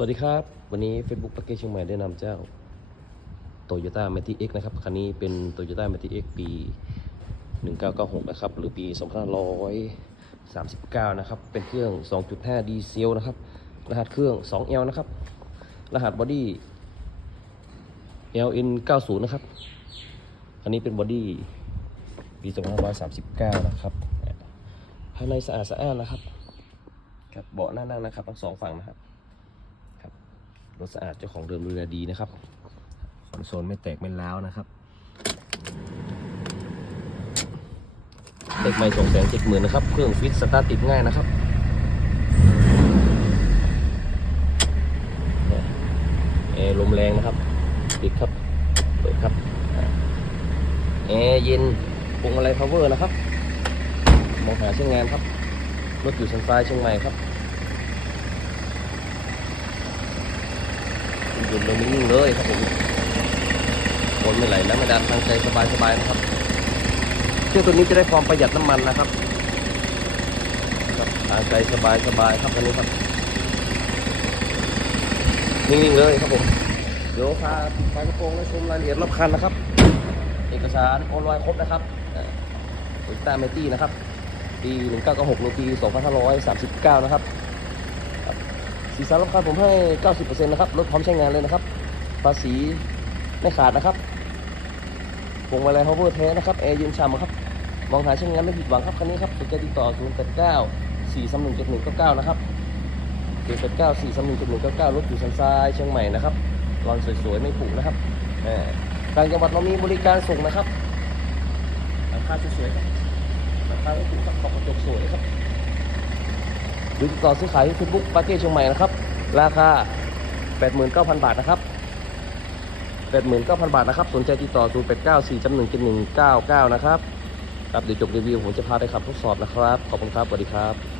วัสดีครับ วันนี้ Facebook ปักเกตเชียงใหม่ได้นำเจ้า Toyota m a t i X นะครับ คันนี้เป็น Toyota m a t i X ปี 1996 นะครับ หรือปี 2539 นะครับ เป็นเครื่อง 2.5 ดีเซลนะครับ รหัสเครื่อง 2L นะครับ รหัสบอดี้ LN 90 นะครับ อันนี้เป็นบอดี้ปี 2539 นะครับ ภายในสะอาดสะอ้านนะครับ ครับ เบาะหน้านั่งนะครับ ทั้งสองฝั่งนะครับ รถสะอาดเจ้าของเดิมดูแลดีนะครับคอนโซลไม่แตกไม่ร้าวนะครับเด็กไม่สองแสนเจ็ดหมื่นนะครับ เครื่องฟิตสตาร์ติดง่ายนะครับแอร์ลมแรงนะครับ ปิดครับ เปิดครับ แอร์เย็นพวงอะไรพาวเวอร์นะครับ มองหาใช้งานครับ รถอยู่ชั้นซ้ายเชียงใหม่ครับ หยุดลงนิ่งๆเลยครับผมคนไม่ไหลแล้วไม่ดันทางใจสบายๆนะครับเครื่องตัวนี้จะได้ความประหยัดน้ำมันนะครับครับทางใจสบายๆครับตัวนี้ครับนิ่งๆเลยครับผมเดี๋ยวพาไฟกระโปรงและชมรายละเอียดรอบคันนะครับ เอกสารโอนลอยครบนะครับโตโยต้าเมตี้นะครับ ปี 1996หรือปี 2539 นะครับ สีสันรอบคันผมให้ 90%นะครับ รถพร้อมใช้งานเลยนะครับ ภาษีไม่ขาดนะครับพวงมาลัย hover แท้นะครับแอร์เย็นฉ่ำครับ มองหาใช้งานไม่ผิดหวังครับคันนี้ครับติดใจติดต่อ 089 431 7199 นะครับ089 431 7199 รถอยู่ชันทรายเชียงใหม่นะครับรอนสวยๆ ไม่ผุนะครับต่างจังหวัดเรามีบริการส่งนะครับราคาสวยๆครับราคาไม่ถูกครับขอบกระจกสวยครับ หรือติดต่อซื้อขายที่เฟซบุ๊กปาเก้เชียงใหม่นะครับ ราคา 89,000 บาทนะครับ 89,000 บาทนะครับ สนใจติดต่อ 089 4 1 1 1 9 9 นะครับ ครับเดี๋ยวจบรีวิวผมจะพาไปขับทดสอบนะครับ ขอบคุณครับ สวัสดีครับ